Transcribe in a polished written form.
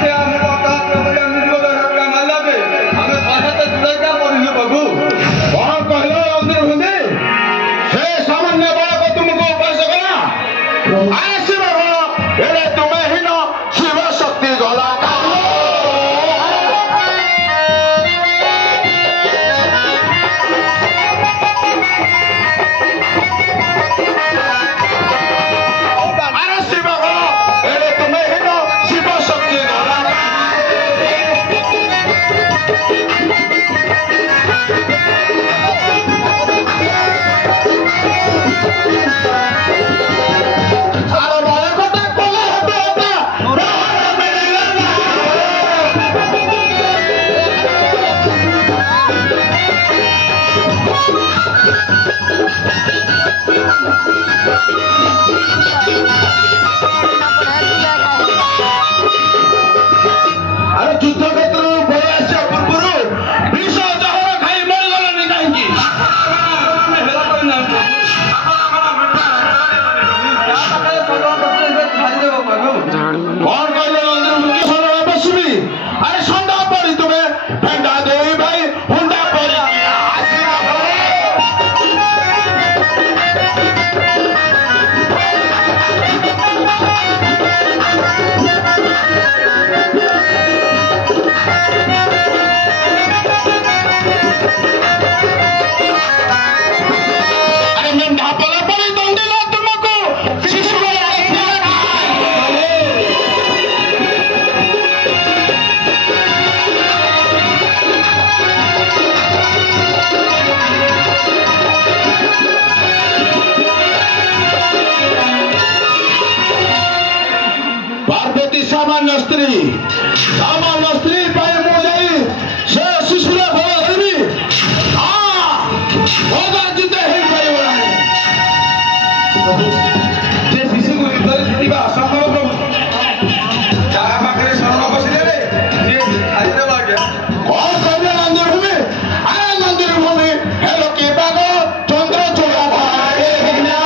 से हम औकात में बड़े अमीर को धक्का मारला बे हमें सहायता जुड़ा क्या बोलियो बाबू कौन कहलो अंदर हुंदे से सामान्य बड़ा को तुमको पैसे करा आए शिव हो एले तुम्हें ही न शिव शक्ति गला सामान्य स्त्री पाए मोजाई से शिशुरे भला धरबी होगा जीते ही परिवार जे शिशु को इधर जीवा असंभव प्रभु जागा पाखरे शरण बसिले रे जे आज देवा गया कौन कहले मंदिर भूमि आए मंदिर भूमि हेलो के बागो चंद्र चोरा भाई ना